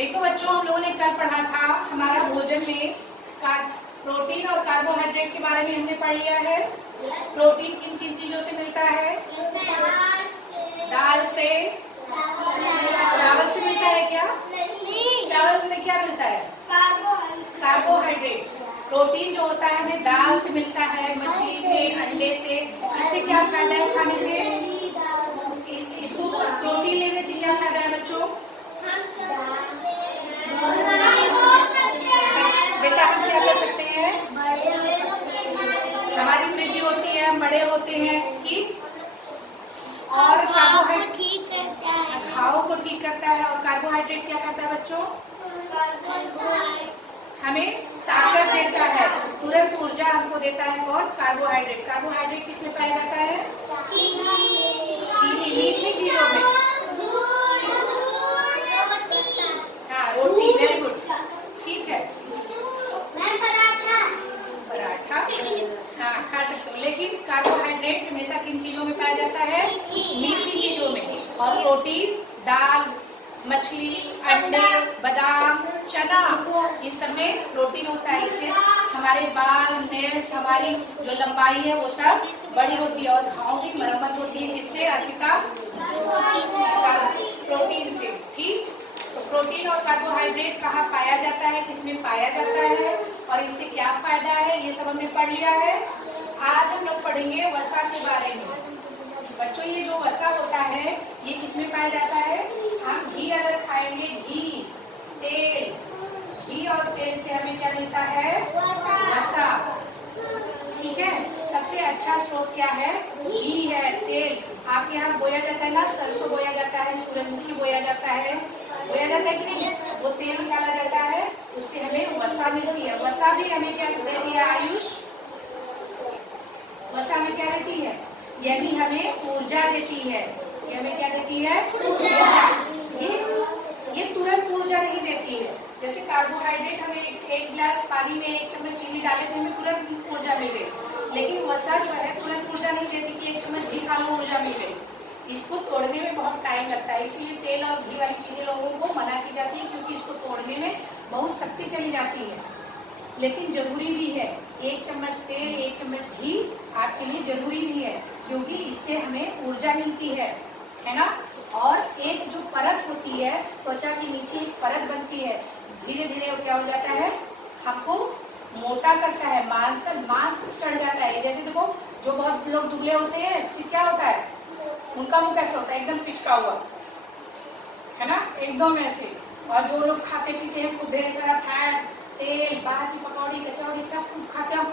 देखो बच्चों, हम लोगों ने कल पढ़ा था हमारा भोजन में प्रोटीन और कार्बोहाइड्रेट के बारे में हमने पढ़ लिया है। प्रोटीन किन किन चीजों से मिलता है? दाल से। चावल से मिलता है क्या? चावल में क्या मिलता है? कार्बोहाइड्रेट। प्रोटीन जो होता है हमें दाल से मिलता है, मछली से, अंडे से। इससे क्या फायदा है खाने से? इसको प्रोटीन लेने से क्या फायदा है बच्चों? बेटा हम क्या कर सकते हैं? हमारी वृद्धि होती है, हम बड़े होते हैं, ठीक। और कार्बोहाइड्रेट घाव को ठीक करता है। और कार्बोहाइड्रेट क्या करता है बच्चों? हमें ताकत देता है, तुरंत ऊर्जा हमको देता है। कौन? कार्बोहाइड्रेट। कार्बोहाइड्रेट किसमें पाया जाता है? चीनी, मीठी चीजों में। हाँ, रोटी, वेरी गुड, ठीक है। पराठा, हाँ खा सकते हो। लेकिन कार्बोहाइड्रेट हमेशा किन चीजों में पाया जाता है? मीठी चीजों में। और प्रोटीन दाल, मछली, अंडे, बादाम, चना, इन सब में प्रोटीन होता है। इससे हमारे बाल, नेल्स, हमारी जो लंबाई है वो सब बड़ी होती है और घावों की मरम्मत होती है। किससे अर्पिता? प्रोटीन से, ठीक। तो प्रोटीन और कार्बोहाइड्रेट कहाँ पाया जाता है, किसमें पाया जाता है और इससे क्या फायदा है, ये सब हमने पढ़ लिया है। आज हम लोग पढ़ेंगे वसा के बारे में। बच्चों, ये जो वसा होता है ये किसमें पाया जाता है? हम घी अगर खाएंगे, घी, तेल, घी और तेल से हमें क्या मिलता है? वसा, ठीक है। सबसे अच्छा स्रोत क्या है? घी है, तेल। आपके यहाँ बोया जाता है ना, सरसों बोया जाता है, सूरजमुखी बोया जाता है कि नहीं? वो तेल निकाला जाता है, उससे हमें वसा मिलती है। वसा भी हमें क्या देती है? आयुष। वसा में क्या देती है? यानी हमें ऊर्जा देती है। ये हमें क्या देती है? ऊर्जा। ये तुरंत ऊर्जा नहीं देती है। जैसे कार्बोहाइड्रेट हमें एक गिलास पानी में 1 चम्मच चीनी डाले तो हमें तुरंत ऊर्जा मिल गई। लेकिन वसा जो है तुरंत ऊर्जा नहीं देती कि 1 चम्मच घी खा लो ऊर्जा मिल गई। इसको तोड़ने में बहुत टाइम लगता है, इसलिए तेल और घी वाली चीजें लोगों को मना की जाती है, क्योंकि इसको तोड़ने में बहुत शक्ति चली जाती है। लेकिन जरूरी भी है, 1 चम्मच तेल, 1 चम्मच घी आपके लिए जरूरी भी है, क्योंकि इससे हमें ऊर्जा मिलती है ना। और एक जो परत होती है, त्वचा के नीचे एक परत बनती है, धीरे धीरे क्या हो जाता है? हमको मोटा करता है, मांस चढ़ जाता है। जैसे देखो, जो बहुत लोग दुबले होते हैं फिर क्या होता है? उनका मुंह कैसे होता है? एकदम पिचका हुआ, है ना, एकदम ऐसे। और जो लोग खाते पीते हैं खूब ढेर सारा फैट, तेल, बाहर की पकौड़ी, कचौड़ी सब खूब खाते हैं,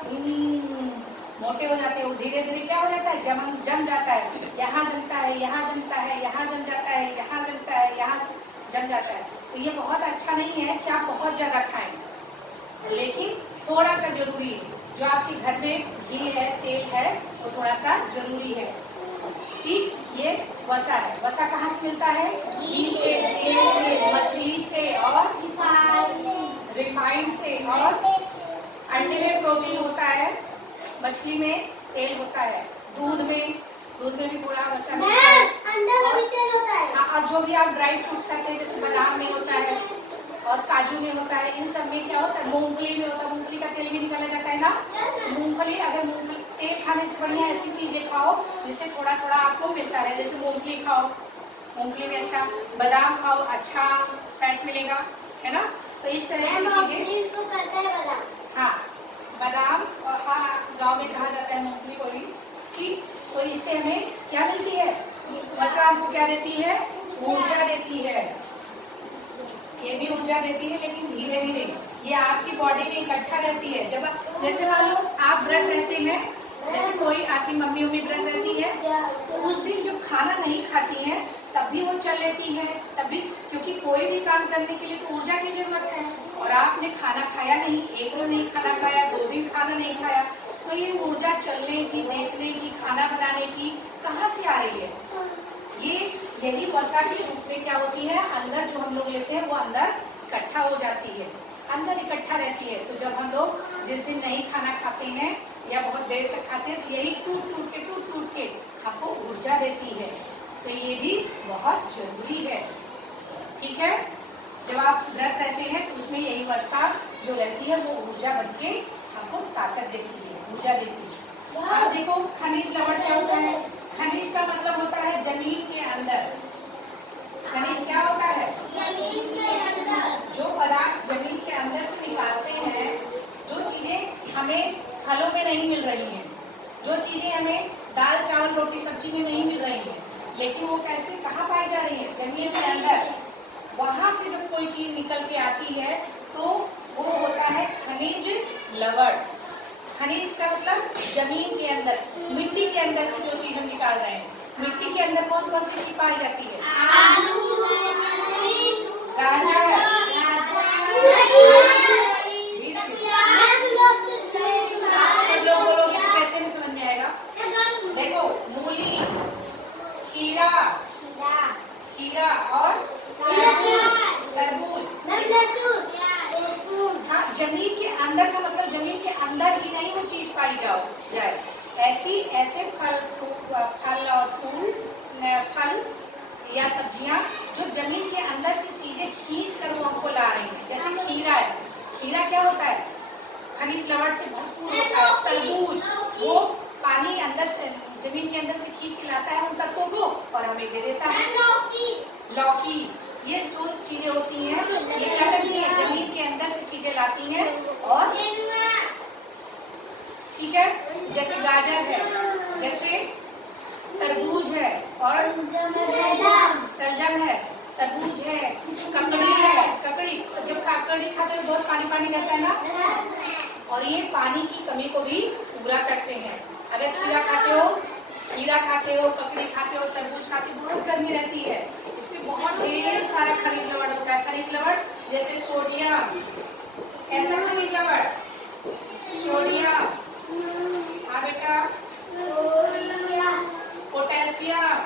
मोटे हो जाते हैं। वो धीरे धीरे क्या हो जाता है? जम जाता है। यहाँ जमता है, यहाँ जमता है, यहाँ जम जाता है, यहाँ जमता है, यहाँ जम जाता है। तो ये बहुत अच्छा नहीं है कि आप बहुत ज्यादा खाएं, लेकिन थोड़ा सा जरूरी है। जो आपके घर में घी है, तेल है, वो थोड़ा सा जरूरी है, ठीक। ये वसा है। वसा कहाँ से मिलता है? घी से, तेल से, मछली से और रिफाइंड से। और अंडे में प्रोटीन होता है, मछली में तेल होता है, दूध में भी थोड़ा वसा मिलता है। और जो भी आप ड्राई फ्रूट्स खाते हैं, जैसे बादाम में होता है और काजू में होता है, इन सब में क्या होता है? मूंगफली में होता है, मूंगफली का तेल भी निकाला जाता है ना। मूंगफली, अगर मूंगफली तेल खाने से बढ़िया ऐसी चीजें खाओ जिससे थोड़ा थोड़ा आपको मिलता है। जैसे मूंगफली खाओ, मूंगफली में अच्छा, बादाम खाओ, अच्छा फैट मिलेगा, है ना। तो इस तरह की चीजें, हाँ बादाम, और हाँ गाँव में कहा जाता है मूंगफली को भी, ठीक। तो इससे हमें क्या मिलती है? वसा हमको क्या देती है? ऊर्जा देती है। ये भी ऊर्जा देती है, लेकिन धीरे धीरे ये आपकी बॉडी में इकट्ठा रहती है। जब जैसे मान लो आप व्रत रहते हैं, जैसे कोई आपकी मम्मी व्रत रहती है, तो उस दिन जब खाना नहीं खाती है तब भी वो चल लेती है, तभी, क्योंकि कोई भी काम करने के लिए तो ऊर्जा की जरूरत है। और आपने खाना खाया नहीं, 1 दिन नहीं खाना खाया, 2 दिन खाना नहीं खाया, तो ये ऊर्जा चलने की, देखने की, खाना बनाने की कहाँ से आ रही है? यही वसा के रूप में क्या होती है? अंदर जो हम लोग लेते हैं वो अंदर इकट्ठा हो जाती है, अंदर इकट्ठा रहती है। तो जब हम लोग जिस दिन नहीं खाना खाते हैं या बहुत देर तक खाते हैं, तो यही टूट टूट के हमको ऊर्जा देती है। तो ये भी बहुत जरूरी है, ठीक है। जब आप व्रत रहते हैं तो उसमें यही वर्षा जो रहती है वो ऊर्जा बन के आपको ताकत देती है, ऊर्जा देती है। आप देखो खनिज लवण क्या होता है? खनिज का मतलब होता है जमीन के अंदर। खनिज क्या होता है? जमीन के अंदर। जो पदार्थ जमीन के अंदर से निकालते हैं, जो चीजें हमें फलों में नहीं मिल रही हैं, जो चीजें हमें दाल चावल रोटी सब्जी में नहीं मिल रही हैं, लेकिन वो कैसे कहाँ पाई जा रही है? जमीन के अंदर। वहां से जब कोई चीज निकल के आती है तो वो होता है खनिज लवण। खनिज का मतलब जमीन के अंदर, मिट्टी के अंदर से जो चीज हम निकाल रहे हैं। मिट्टी के अंदर कौन कौन सी चीज पाई जाती है? गाजर, सब लोग बोलोगे तो कैसे में समझ में आएगा? देखो मूली, खीरा और तरबूज। हाँ, जमीन के अंदर का मतलब जमीन के अंदर ही नहीं वो चीज पाई जाए। ऐसे फल और फूल, फल या सब्जियां जो जमीन के अंदर से चीजें खींच कर वो हमको ला रही हैं। जैसे खीरा है, खीरा क्या होता है? खनिज लवण से भरपूर होता है। तरबूज वो पानी अंदर से जमीन के अंदर से खींच के लाता है उन तत्वों को और हमें दे देता है। लौकी, ये जो चीजें होती हैं ये क्या करती है? जमीन के अंदर से चीजें लाती हैं और ठीक है। जैसे गाजर है, जैसे तरबूज है और सलजम है, तरबूज है, ककड़ी है। ककड़ी जब ककड़ी खाते हैं तो बहुत पानी पानी रहता है ना, और ये पानी की कमी को भी पूरा करते हैं। अगर खीरा खाते हो, ककड़ी खाते हो, तरबूज खाते हो, बहुत गर्मी रहती है, इसमें बहुत ढेर सारा खनिज लवण होता है। खनिज लवण जैसे सोडियम, ऐसा खनिज लवण सोडियम, हाँ बेटा, potassium,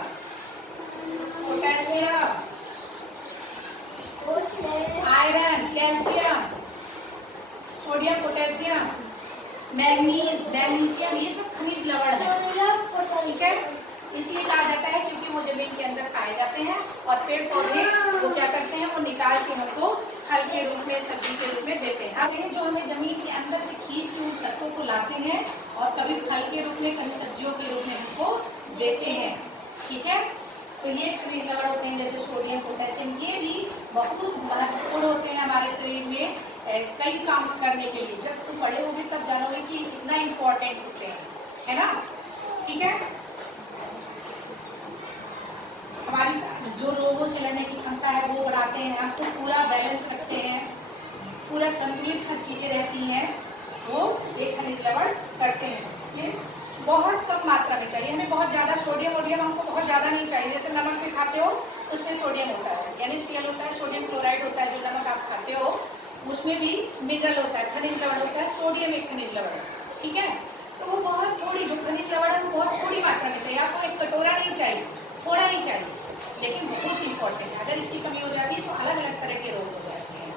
iron, calcium, sodium, potassium, magnesium, ये सब खनिज लवण है। ठीक है, इसलिए कहा जाता है क्योंकि वो जमीन के अंदर पाए जाते हैं और पेड़ पौधे वो क्या करते हैं? वो निकाल के हमको फल के रूप में, सब्जी के रूप में देते हैं। अब ये जो हमें जमीन के अंदर से खींच के उन तत्वों को लाते हैं और कभी फल के रूप में, कभी सब्जियों के रूप में हमको देते हैं। ठीक है, तो ये खनिज लवण होते हैं जैसे सोडियम, पोटेशियम। ये भी बहुत महत्वपूर्ण होते हैं हमारे शरीर में कई काम करने के लिए। जब तुम बड़े होगे तब जानोगे कि इतना इम्पोर्टेंट होते हैं, है ना? ठीक है, हमारी जो रोगों से लड़ने की क्षमता है वो बढ़ाते हैं, हमको पूरा बैलेंस रखते हैं, पूरा संतुलित हर चीजें रहती हैं, वो एक खनिज लवण करते हैं। ये बहुत कम मात्रा में चाहिए हमें। बहुत ज्यादा सोडियम हमको बहुत ज्यादा नहीं चाहिए। जैसे नमक में खाते हो उसमें सोडियम होता है, NaCl होता है, सोडियम क्लोराइड होता है। जो नमक आप खाते हो उसमें भी मिनरल होता है, खनिज लवण होता है। सोडियम एक खनिज लवण है। ठीक है, तो वो बहुत थोड़ी, जो खनिज लवण है वो बहुत थोड़ी मात्रा में चाहिए। आपको एक कटोरा नहीं चाहिए, थोड़ा ही चाहिए, लेकिन बहुत इंपॉर्टेंट है। अगर इसकी कमी हो जाती है तो अलग अलग तरह के रोग हो जाते हैं।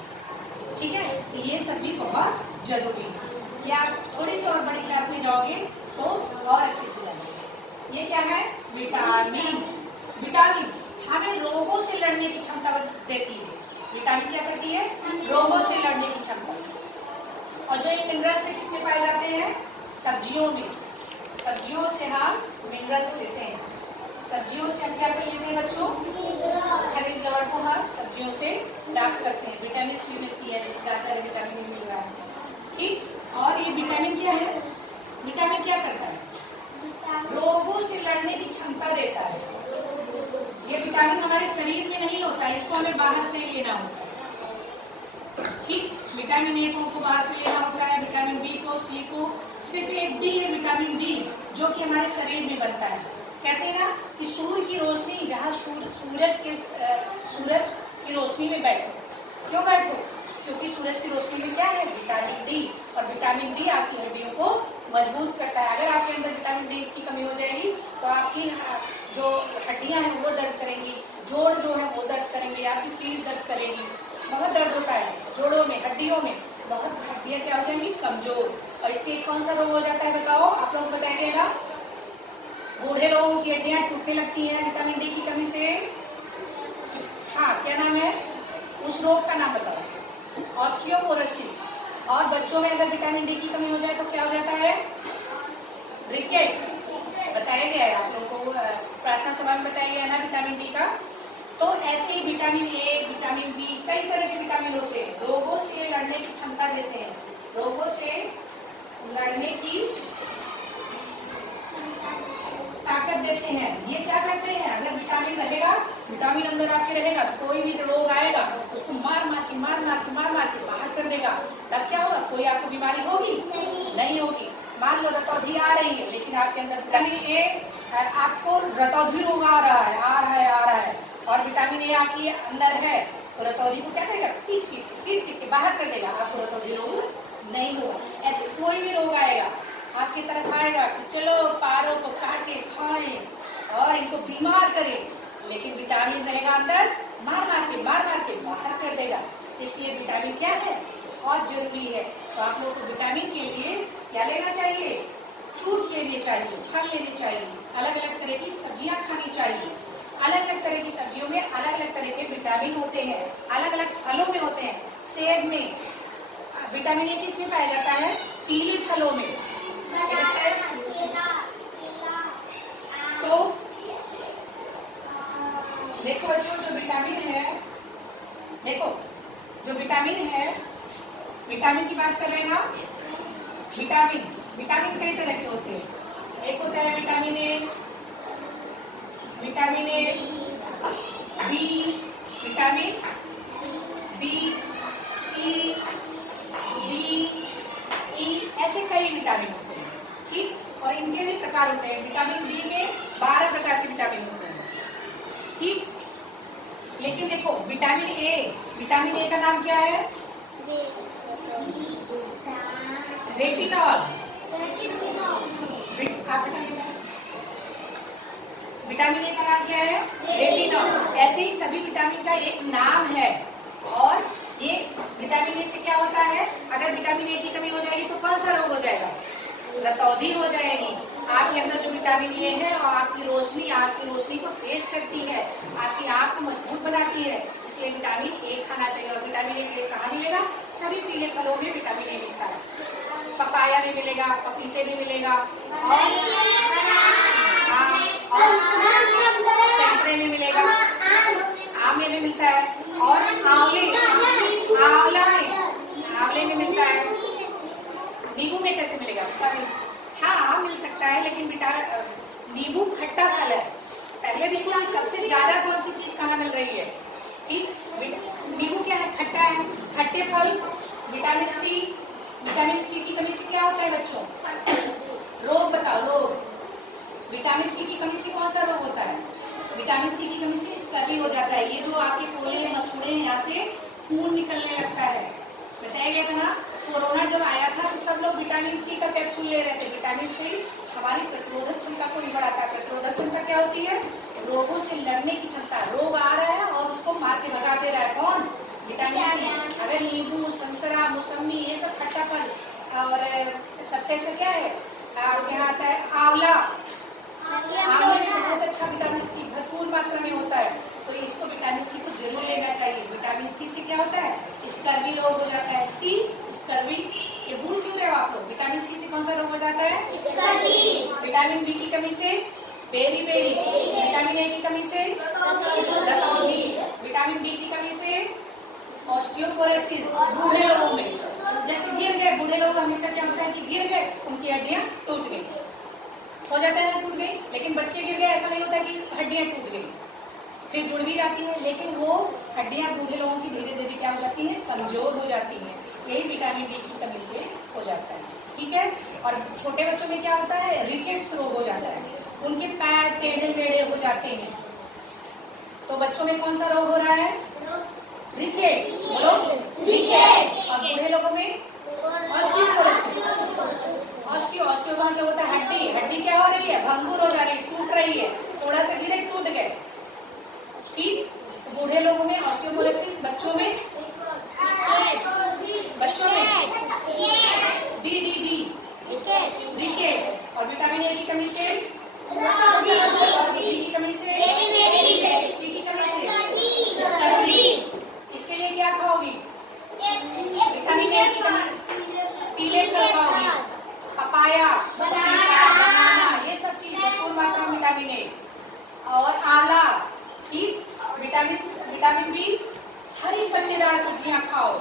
ठीक है, तो ये सब भी बहुत जरूरी है। कि आप थोड़ी सी और बड़ी क्लास में जाओगे तो और अच्छे से जानेंगे। ये क्या है? विटामिन। विटामिन हमें रोगों से लड़ने की क्षमता देती है। विटामिन क्या करती है? रोगों से लड़ने की क्षमता। और जो ये मिनरल्स है किसमें पाए जाते हैं? सब्जियों में। सब्जियों से हम मिनरल्स लेते हैं। सब्जियों से हम क्या कर लेते हैं बच्चों? खनिज लवण को हम सब्जियों से प्राप्त करते हैं। विटामिन भी मिलती है, जैसे गाजर विटामिन मिल रहा है। ठीक, और ये विटामिन क्या है? विटामिन क्या करता है? रोगों से लड़ने की क्षमता देता है। ये विटामिन हमारे शरीर में नहीं होता है, इसको हमें बाहर से लेना होता है। ठीक, विटामिन ए को बाहर से लेना होता है, विटामिन बी को, सी को। सिर्फ एक डी है, विटामिन डी, जो कि हमारे शरीर में बनता है। कहते हैं ना कि सूर्य की रोशनी, जहाँ सूरज की रोशनी में बैठो। क्यों बैठो? क्योंकि सूरज की रोशनी में क्या है? Vitamin D. और विटामिन डी आपकी हड्डियों को मजबूत करता है। अगर आपके अंदर विटामिन डी की कमी हो जाएगी तो आपकी जो हड्डियां हैं वो दर्द करेंगी, जोड़ जो है वो दर्द करेंगे, आपकी पीठ दर्द करेगी, बहुत दर्द होता है जोड़ों में, हड्डियों में। बहुत हड्डियां क्या हो जाएंगी? कमजोर। और इससे कौन सा रोग हो जाता है बताओ? आप लोग बताइएगा। बूढ़े लोगों की हड्डियां टूटने लगती हैं विटामिन डी की कमी से। हाँ, क्या नाम है? उस रोग का नाम बताओ। ऑस्टियोपोरोसिस। और बच्चों में अगर विटामिन डी की कमी हो जाए तो क्या हो जाता है? रिकेट्स। बताया गया है आप लोगों को, प्रार्थना सभा में बताया गया है ना विटामिन डी का। तो ऐसे ही विटामिन ए, विटामिन बी, कई तरह के विटामिन होते हैं, रोगों से लड़ने की क्षमता देते हैं, रोगों से लड़ने की ताकत देते हैं। ये क्या करते हैं? अगर विटामिन रहेगा, विटामिन अंदर आपके रहेगा तो कोई भी रोग आएगा उसको मार मार के बाहर कर देगा। तब क्या होगा? कोई आपको बीमारी होगी? नहीं होगी। मान लो रतौंधी आ रही है लेकिन आपके अंदर विटामिन ए, आपको रतौंधी रोग आ रहा है और विटामिन ए आपके अंदर है तो रतौंधी को क्या करेगा? पीट के बाहर कर देगा, आपको रतौंधी रोग नहीं होगा। ऐसे कोई भी रोग आएगा आपकी तरफ आएगा कि चलो पारों को काटे खाएं और इनको बीमार करें, लेकिन विटामिन रहेगा अंदर, मार मार के बाहर कर देगा। इसलिए विटामिन क्या है? बहुत जरूरी है। तो आप लोगों को विटामिन के लिए क्या लेना चाहिए? फ्रूट्स लेने चाहिए, फल लेने चाहिए, अलग अलग तरह की सब्जियां खानी चाहिए। अलग अलग तरह की सब्जियों में अलग अलग तरह के विटामिन होते हैं, अलग अलग फलों में होते हैं। सेब में विटामिन ए किसमें पाया जाता है? पीले फलों में। तो देखो बच्चों, जो विटामिन है, देखो जो विटामिन है, विटामिन की बात कर रहे हैं ना। विटामिन कई तरह के होते हैं। एक होता है vitamin A, B, vitamin B, C, D, E, ऐसे कई विटामिन होते हैं। ठीक, और इनके भी प्रकार होते हैं। विटामिन बी में 12 प्रकार के विटामिन होते हैं। ठीक, लेकिन देखो विटामिन ए का नाम क्या है? रेटिनॉल। आप बताइए, विटामिन ए का नाम क्या है? रेटिनॉल। ऐसे ही सभी विटामिन का एक नाम है। और ये विटामिन ए से क्या होता है? अगर विटामिन ए की कमी हो जाएगी तो कौन सा रोग हो जाएगा? रतौंधी हो जाएगी। आपके अंदर जो विटामिन ए है और आपकी रोशनी को तेज करती है, आपकी आंख को मजबूत बनाती है। इसलिए विटामिन ए खाना चाहिए। और विटामिन ए कहाँ मिलेगा? सभी पीले फलों में विटामिन ए मिलता है। पपाया में मिलेगा, पपीते में मिलेगा, और संतरे में मिलेगा, आम में मिलता है, और आंवले में मिलता है। नींबू में कैसे मिलेगा? हाँ मिल सकता है, लेकिन नींबू खट्टा फल है। पहले देखो कि सबसे ज्यादा कौन सी चीज कहाँ मिल रही है। ठीक, नींबू क्या है? खट्टा है। खट्टे फल, विटामिन सी की कमी से क्या होता है बच्चों? रोग बताओ, रोग। विटामिन सी की कमी से कौन सा रोग होता है? विटामिन सी की कमी से स्कर्वी हो जाता है। ये जो आपके फोड़े मसूड़े हैं, यहाँ से खून निकलने लगता है। बताया गया था ना, कोरोना जब आया था तो सब लोग विटामिन सी का कैप्सूल ले रहे थे। विटामिन सी हमारी प्रतिरोधक क्षमता को नहीं बढ़ाता। प्रतिरोधक क्षमता क्या होती है? रोगों से लड़ने की क्षमता। रोग आ रहा है और उसको मार के भगा दे रहा है कौन? Vitamin C. अगर नींबू, संतरा, मौसमी, ये सब खट्टा फल, और सबसे अच्छा क्या है? और यहाँ आता है आंवला। आंवले में बहुत अच्छा विटामिन सी भरपूर मात्रा में होता है। तो इसको विटामिन सी को जरूर लेना चाहिए। विटामिन सी से क्या होता है? स्कर्वी रोग हो जाता है। सी, स्कर्वी, ये भूल क्यों रहे हो आप लोग? विटामिन सी से कौन सा रोग हो जाता है? स्कर्वी। विटामिन बी की कमी से बेरी। विटामिन ए की कमी से रतौंधी। विटामिन डी की कमी से ऑस्टियोपोरोसिस, बूढ़े लोगों में। जैसे गिर गए, बूढ़े लोग हमेशा क्या होता है कि गिर गए, उनकी हड्डियां टूट गई, हो जाता है ना, टूट गई। लेकिन बच्चे गिर गए, ऐसा नहीं होता कि हड्डियां टूट गई, फिर जुड़ भी जाती है, लेकिन वो हड्डियां बूढ़े लोगों की धीरे धीरे क्या हो जाती हैं? कमजोर हो जाती हैं। यही विटामिन डी की कमी से हो जाता है। ठीक है। और छोटे बच्चों में क्या होता है? रिकेट्स रोग हो जाता है, उनके पैर टेढ़े मेढ़े हो जाते हैं। तो बच्चों में कौन सा रोग हो रहा है? रिकेट्स। बोलो, रिकेट्स। और बूढ़े लोगों में ऑस्टियोपोरोसिस। ऑस्टियो कौन सा होता है? हड्डी क्या हो रही है? भंगुर हो जा रही है, टूट रही है, थोड़ा सा गिरे टूट गए। ठीक, बूढ़े लोगों में ऑस्टियोपोरोसिस, बच्चों में डी रिकेट्स। और विटामिन ए की कमी से, और बी की कमी से, सी की कमी से स्कर्वी। इसके लिए क्या विटामिन बी, हरी पत्तेदार सब्जियां खाओ,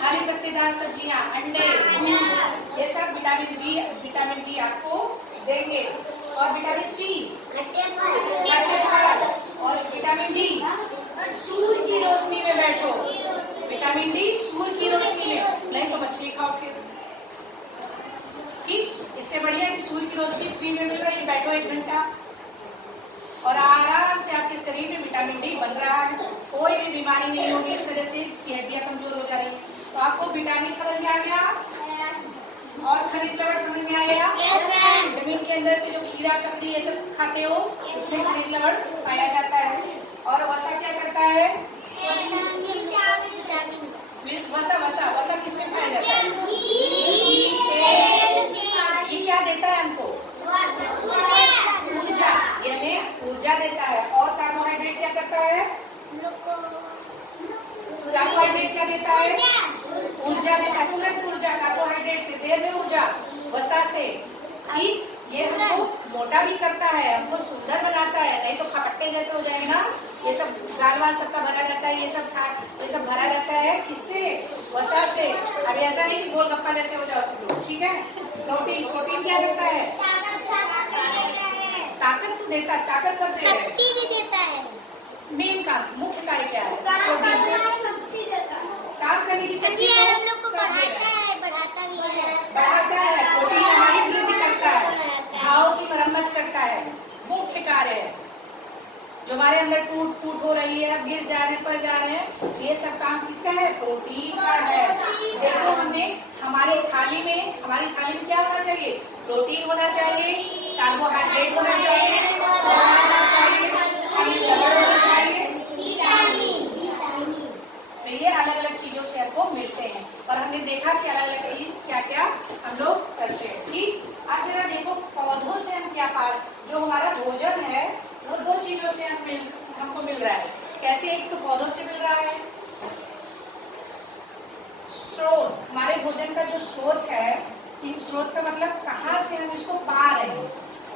हरी पत्तेदार सब्जियां, अंडे, दूध, ये सब विटामिन बी आपको देंगे। और विटामिन सी, और विटामिन डी, सूर्य की रोशनी में बैठो। विटामिन डी सूर्य की रोशनी में, नहीं तो मछली खाओ फिर। ठीक, इससे बढ़िया कि सूर्य की रोशनी फ्री में मिल रही है, बैठो 1 घंटा और आराम से आपके शरीर में विटामिन डी बन रहा है, कोई भी बीमारी नहीं होगी इस तरह से कि हड्डियां कमजोर हो जा रही है। तो आपको विटामिन समझ में आ गया और खनिज लवण समझ में आया। जमीन के अंदर से जो खीरा, ककड़ी ये सब खाते हो उसमें खनिज लवण पाया जाता है। और वसा क्या करता है? वसा किसमें पाया जाता है? ये क्या देता है हमको? ऊर्जा, ये हमें ऊर्जा देता है। और कार्बोहाइड्रेट क्या करता है? कार्बोहाइड्रेट क्या देता है? ऊर्जा देता है, तुरंत ऊर्जा। कार्बोहाइड्रेट से देर में ऊर्जा, वसा से। ठीक, ये हमको मोटा भी करता है, हमको सुंदर बनाता है, नहीं तो खपट्टे जैसे हो जाएगा। ये सब गाल वाल सबका भरा रहता है, ये सब भरा रहता है किससे? वसा से। अभी ऐसा नहीं कि गोलगप्पा जैसे हो जाओ सब लोग। ठीक है, प्रोटीन क्या देता है? ताकत तो देता है, ताकत सबसे शक्ति भी देता है। मेन का मुख्य कार्य क्या है? काम करने की शक्ति हम लोग को बढ़ाता है, बढ़ाता है। प्रोटीन हमारी वृद्धि करता है, घाव की मरम्मत करता है, मुख्य कार्य है। जो हमारे अंदर टूट हो रही है, गिर जा रहे हैं, ये सब काम किसका है? प्रोटीन का है। देखो हमने हमारी थाली में क्या होना चाहिए? प्रोटीन होना चाहिए, कार्बोहाइड्रेट होना चाहिए, तो ये अलग अलग चीजों से हमको मिलते हैं। और हमने देखा कि अलग अलग चीज क्या क्या हम लोग करते हैं। ठीक, अब जरा देखो पौधों से हम क्या जो हमारा भोजन है वो 2 चीजों से हमको मिल रहा है। कैसे? एक तो पौधों से मिल रहा है स्रोत, हमारे भोजन का जो स्रोत है, स्रोत का मतलब कहाँ से हम इसको पा रहे हैं।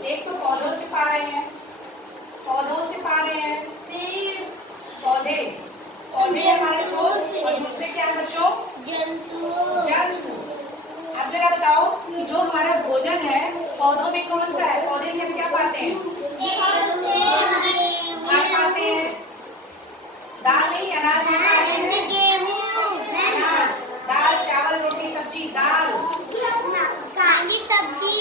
एक तो पौधों से पा रहे हैं, पौधे हमारे स्रोत, और दूसरे क्या बच्चों? जंतु। अब जरा बताओ कि जो हमारा भोजन है पौधों में कौन सा है? पौधे से हम क्या पाते हैं? पाते हैं, दाल नहीं, अनाज में पाते हैं। अनाज, दाल, चावल, रोटी, सब्जी। दाल, सब्जी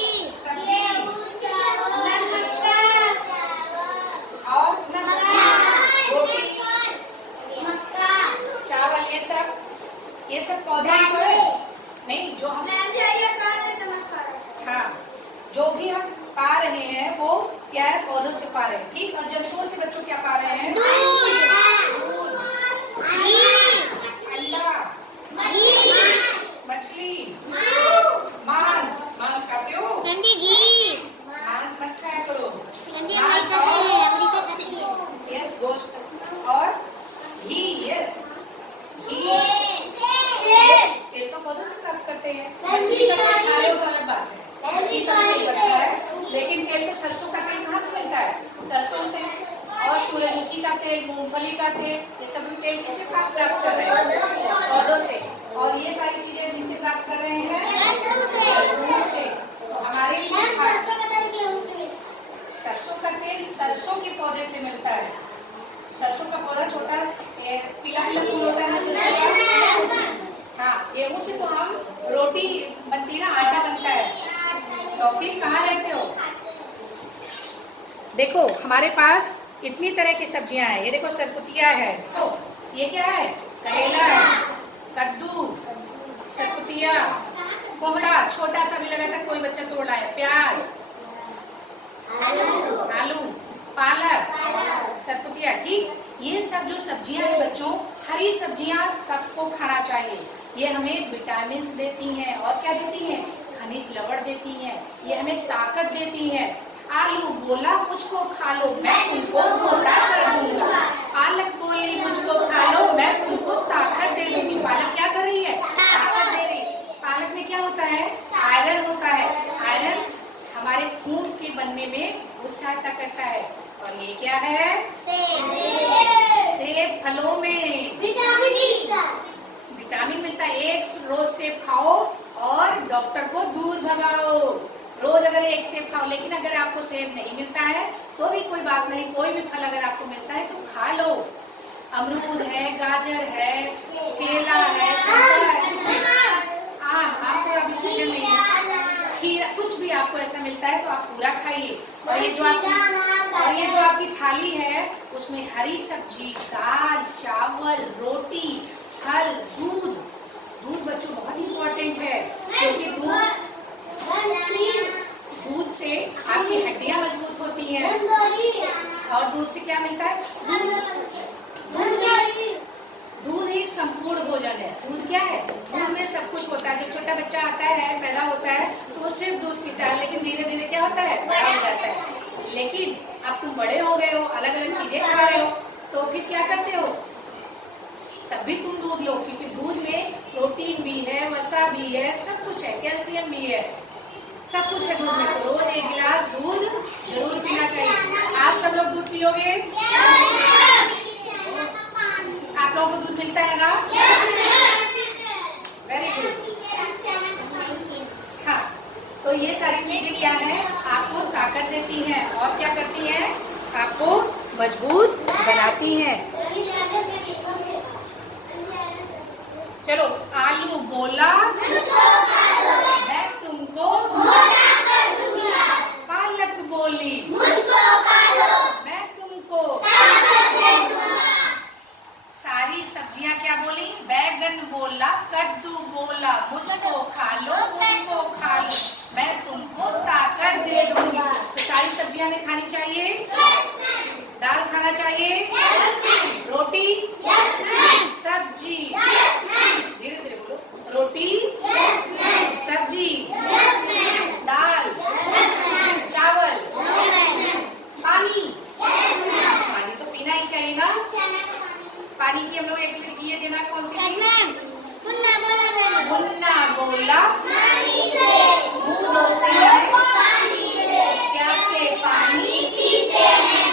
और रोटी, चावल, ये सब पौधे नहीं। जो हम जो भी हम पा रहे हैं वो क्या है? पौधों से पा रहे हैं। ठीक, और जंतुओं से बच्चों क्या पा रहे हैं? अंडा, मछली, मांस खाते हो? मांस मत खाया करो। यस, गोश्त और घी। यस, घी, तेल तो पौधों से प्राप्त करते हैं। मछली का तेल खा रहे हो तो अलग बात है, मछली का तेल बनता है, लेकिन तेल तो सरसों का तेल कहाँ से मिलता है? सरसों से। और सूरजमुखी का तेल, मूंगफली का तेल, ये सब तेल किससे प्राप्त कर रहे हैं? पौधों से। और ये सारी चीजें किससे प्राप्त कर रहे हैं? जंतु से। हमारे लिए सरसों का तेल सरसों के पौधे से मिलता है। सरसों का पौधा छोटा पीला फूल होता है ना सरसों का। हाँ, गेहूं से तो हम रोटी बनती है ना, आटा बनता है। तो फिर कहाँ रहते हो? देखो हमारे पास इतनी तरह की सब्जियां हैं। ये देखो सरपुतिया है, तो ये क्या है? करेला है, कद्दू, सरपुतिया, कोहड़ा छोटा सा भी लगा था, कोई बच्चा तोड़ लाया, प्याज, आलू, पालक, सरपुतिया। ठीक, ये सब जो सब्जियां हैं बच्चों, हरी सब्जियां सबको खाना चाहिए। ये हमें विटामिन देती हैं और क्या देती हैं? खनिज लवण देती हैं। ये हमें ताकत देती है। आलू बोला मुझको खा लो, मैं तुमको मोटा कर दूंगा। पालक बोली मुझको खा लो, मैं तुमको ताकत दे दूंगी। पालक क्या कर रही है? ताकत दे रही। पालक में क्या होता है? आयरन होता है। आयरन हमारे खून के बनने में वो सहायता करता है। और ये क्या है? सेब फलों में विटामिन मिलता है। विटामिन मिलता है। एक रोज सेब खाओ और डॉक्टर को दूर भगाओ। रोज अगर एक सेब खाओ, लेकिन अगर आपको सेब नहीं मिलता है तो भी कोई बात नहीं, कोई भी फल अगर आपको मिलता है तो खा लो। अमरूद है, गाजर है, केला है, संतरा है, कुछ भी। आपको अभी सीजन नहीं है, खीरा, कुछ भी आपको ऐसा मिलता है तो आप पूरा खाइए। और ये जो आपकी थाली है उसमें हरी सब्जी, दाल, चावल, रोटी, फल, दूध। दूध बच्चों बहुत इम्पोर्टेंट है, क्योंकि दूध से आपकी हड्डियां मजबूत होती हैं। और दूध से क्या मिलता है? दूध एक संपूर्ण भोजन है। दूध क्या है? दूध में सब कुछ होता है। जब छोटा बच्चा आता है, पैदा होता है, तो वो सिर्फ दूध पीता है, लेकिन धीरे धीरे क्या होता है? बड़ा हो जाता है। लेकिन अब तुम बड़े हो गए हो, अलग अलग चीजें खा रहे हो, तो फिर क्या करते हो? तब भी तुम दूध लो, क्योंकि दूध में प्रोटीन भी है, वसा भी है, सब कुछ है, कैल्शियम भी है, सब कुछ है दूध में। तो रोज एक गिलास दूध जरूर पीना चाहिए। आप सब लोग दूध पियोगे? आप लोगों को दूध मिलता है ना? Very good. हाँ, तो ये सारी चीजें क्या है? आपको ताकत देती हैं और क्या करती हैं? आपको मजबूत बनाती हैं। चलो, आलू बोला मैं तुमको पालक बोली मैं तुमको। सारी सब्जियां क्या बोली? बैगन बोला, कद्दू बोला मुझको खा लो, मुझको खा लो, मैं तुमको ताकत दे दूंगी। तो सारी सब्जियां हमें खानी चाहिए। दाल खाना चाहिए, रोटी, सब्जी, धीरे धीरे बोलो, रोटी, सब्जी, दाल, चावल, पानी। पानी तो पीना ही चाहिए ना। पानी की हम लोग एक्टिविटी किए थे ना, कौन सी थी? मुन्ना बोला मुंह धोते हैं, प्यासे पानी पीते हैं।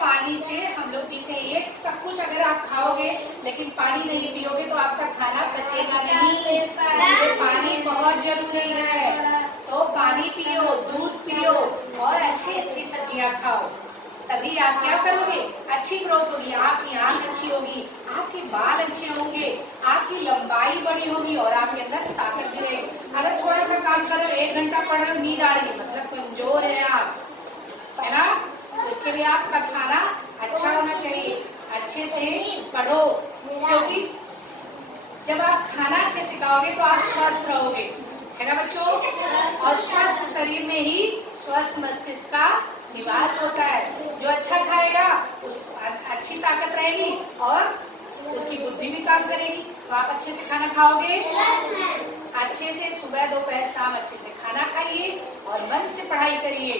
पानी से हम लोग पीते हैं। ये सब कुछ अगर आप खाओगे लेकिन पानी नहीं पियोगे तो आपका खाना पचेगा नहीं, इसलिए पानी बहुत जरूरी है। तो पानी पियो, दूध पियो और अच्छी सब्जियां खाओ, तभी आप क्या करोगे? अच्छी ग्रोथ होगी, आपकी आंख अच्छी होगी, आपके बाल अच्छे होंगे, आपकी लंबाई बड़ी होगी और आपके अंदर ताकत भी रहेगी। अगर थोड़ा सा काम कर रहे हो, 1 घंटा पढ़ रहे हो, नींद आ रही है, मतलब कमजोर है आप, है ना? तो इसके लिए आपका खाना अच्छा होना चाहिए। अच्छे से पढ़ो, क्योंकि जब आप खाना अच्छे से खाओगे तो आप स्वस्थ रहोगे, है ना बच्चों? और स्वस्थ शरीर में ही स्वस्थ मस्तिष्क का निवास होता है। जो अच्छा खाएगा उस अच्छी ताकत रहेगी और उसकी बुद्धि भी काम करेगी। तो आप अच्छे से खाना खाओगे, अच्छे से सुबह दोपहर शाम अच्छे से खाना खाइए और मन से पढ़ाई करिए।